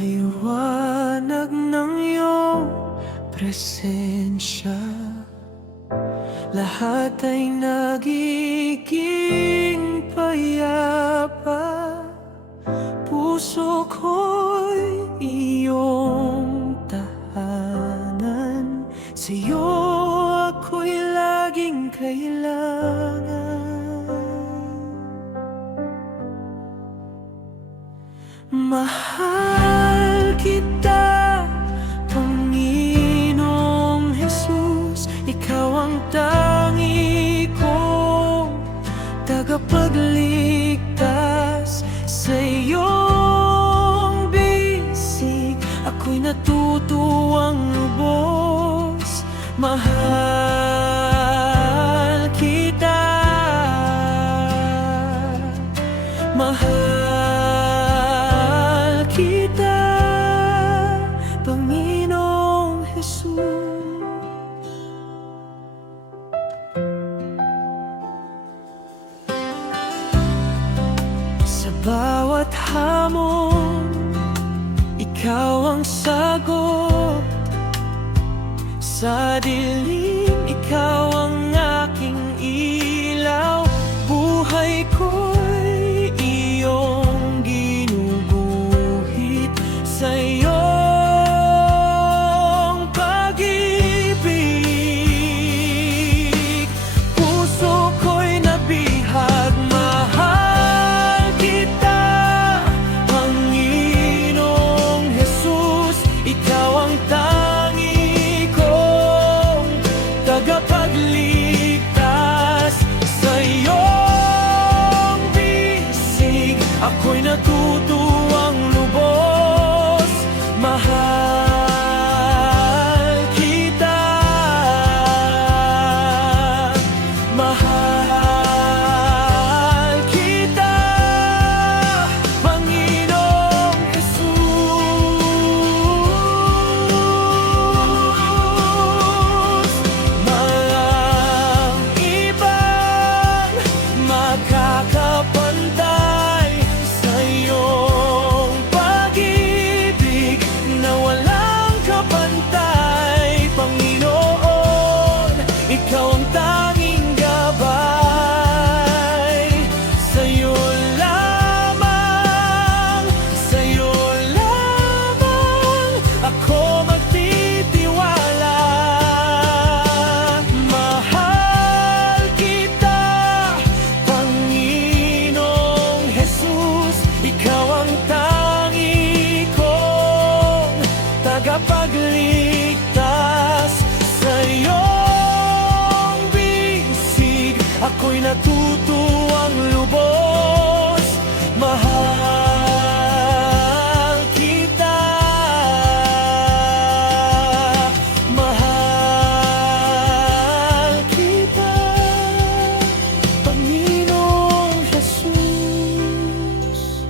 liwanag ng iyong presensya, lahat ay nagiging payapa. Puso ko'y iyong tahanan, sa'yo ako'y laging kailangan. Mahal kita, Panginoong Jesus. Ikaw ang tangi kong tagapagligtas. Sa iyong bisig ako'y natutuwang lubos. Mahal kita, mahal kita, Panginoong Jesus. Sa bawat hamon, ikaw ang sagot. Sa dilim, ikaw ang aking ilaw. Buhay ko'y iyong ginuguhit sa iyong pag-ibig. Puso ko'y nabihag, mahal kita, Panginoong Jesus. Ikaw ang tangi kong tagapagligtas. Sa iyong bisig ako'y natutuwang lubos. Mahal kita, mahal kita, Panginoong Jesus. Walang ibang makakapantay sa iyong pag-ibig na walang kapantay, Panginoon. Ikaw ang tanging gabay. Sa'yo lamang, sa'yo lamang ako magtitiwala. Mahal kita, Panginoong Jesus. Ikaw ang tangi kong tagapagligtas. Sa iyong bisig ako'y natutuwang lubos. Mahal kita, mahal kita, Panginoong Jesus.